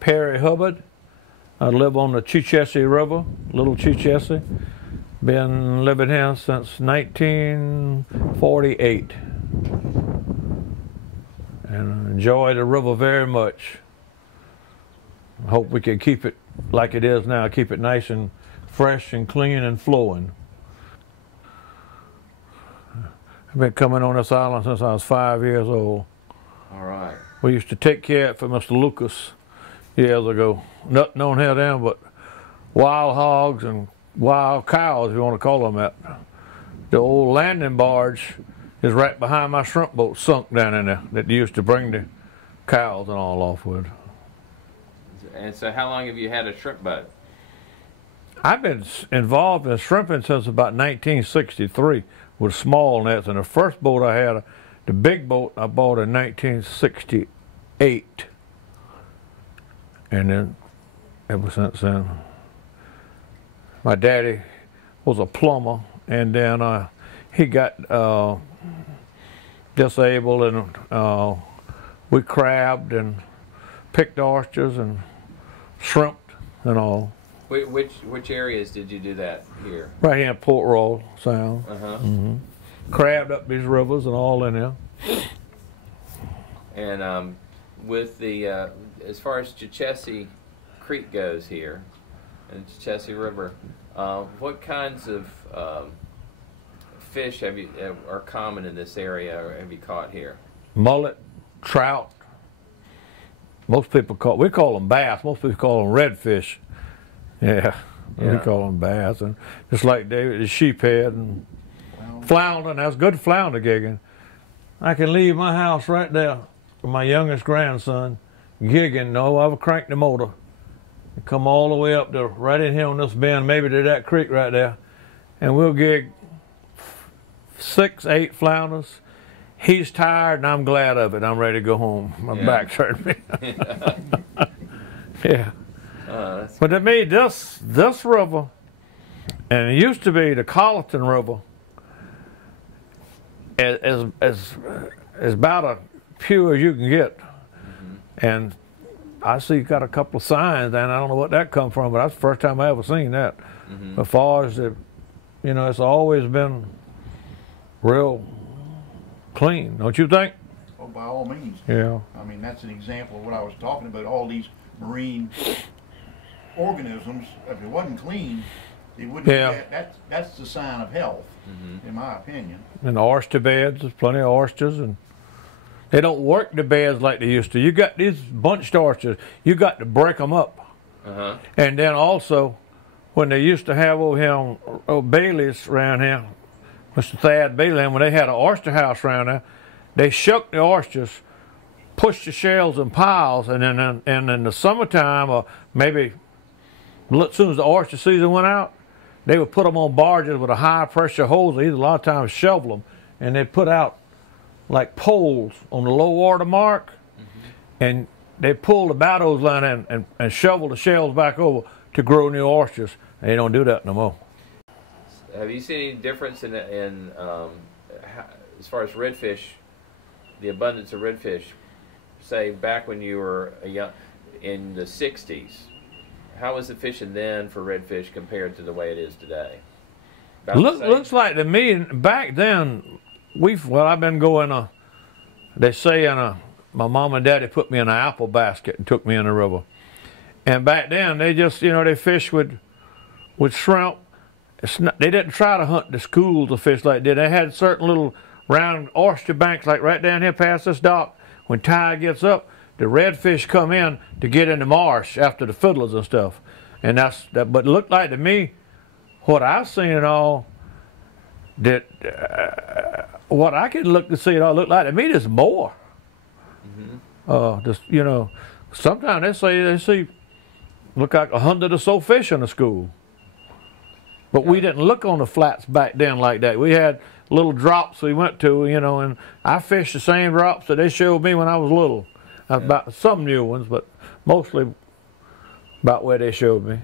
Perry Hubbard. I live on the Chechessee River, Little Chechessee. Been living here since 1948. And enjoy the river very much. I hope we can keep it like it is now, keep it nice and fresh and clean and flowing. I've been coming on this island since I was 5 years old. All right. We used to take care of it for Mr. Lucas years ago. Nothing on here then but wild hogs and wild cows, if you want to call them that. The old landing barge is right behind my shrimp boat, sunk down in there, that used to bring the cows and all off with. And so how long have you had a shrimp boat? I've been involved in shrimping since about 1963 with small nets, and the first boat I had, the big boat, I bought in 1968. And then, ever since then, my daddy was a plumber, and then he got disabled, and we crabbed and picked oysters and shrimped and all. Which areas did you do that here? Right here in Port Royal Sound. Uh-huh. Crabbed up these rivers and all in there. And with the as far as Chechessee Creek goes here, and Chechessee River, what kinds of fish are common in this area, or have you caught here? Mullet, trout. Most people we call them bass. Most people call them redfish. Yeah. We call them bass, and just like David, the sheephead and flounder. That's good flounder gigging. I can leave my house right there with my youngest grandson gigging. No, I've cranked the motor and come all the way up to right in here on this bend, maybe to that creek right there, and we'll gig 6, 8 flounders. He's tired, and I'm glad of it. I'm ready to go home. My back's hurting me. Yeah. But to me, this river, and it used to be the Colleton River, is about as pure as you can get. And I see you got a couple of signs, and I don't know what that come from, but that's the first time I ever seen that. As far as it's always been real clean, don't you think? Oh, by all means. Yeah. I mean, that's an example of what I was talking about. All these marine organisms, if it wasn't clean, it wouldn't. Yeah. That's the sign of health, in my opinion. And oyster beds, there's plenty of oysters, and they don't work the beds like they used to. You got these bunched oysters, you got to break them up. And then also, when they used to have over here on Bailey's around here, Mr. Thad Bailey, when they had an oyster house around there, they shook the oysters, pushed the shells in piles, and then in the summertime, or maybe as soon as the oyster season went out, they would put them on barges with a high pressure hose. They a lot of times shovel them, and they'd put out like poles on the low water mark, and they pull the bows line in and shovel the shells back over to grow new oysters. And they don't do that no more. Have you seen any difference in as far as redfish, the abundance of redfish, say back when you were in the 60s? How was the fishing then for redfish compared to the way it is today? Looks like to me back then, I've been going, they say my mom and daddy put me in an apple basket and took me in the river. And back then, they just, they fished with shrimp. They didn't try to hunt the schools of fish like that. They had certain little round oyster banks like right down here past this dock. When tide gets up, the redfish come in to get in the marsh after the fiddlers and stuff. And that's that. But it looked like to me, what I've seen it all, that what I can look to see it all look like to me, there's more. Just sometimes they see look like 100 or so fish in the school. But we didn't look on the flats back then like that. We had little drops we went to, and I fished the same drops that they showed me when I was little. About some new ones, but mostly about where they showed me.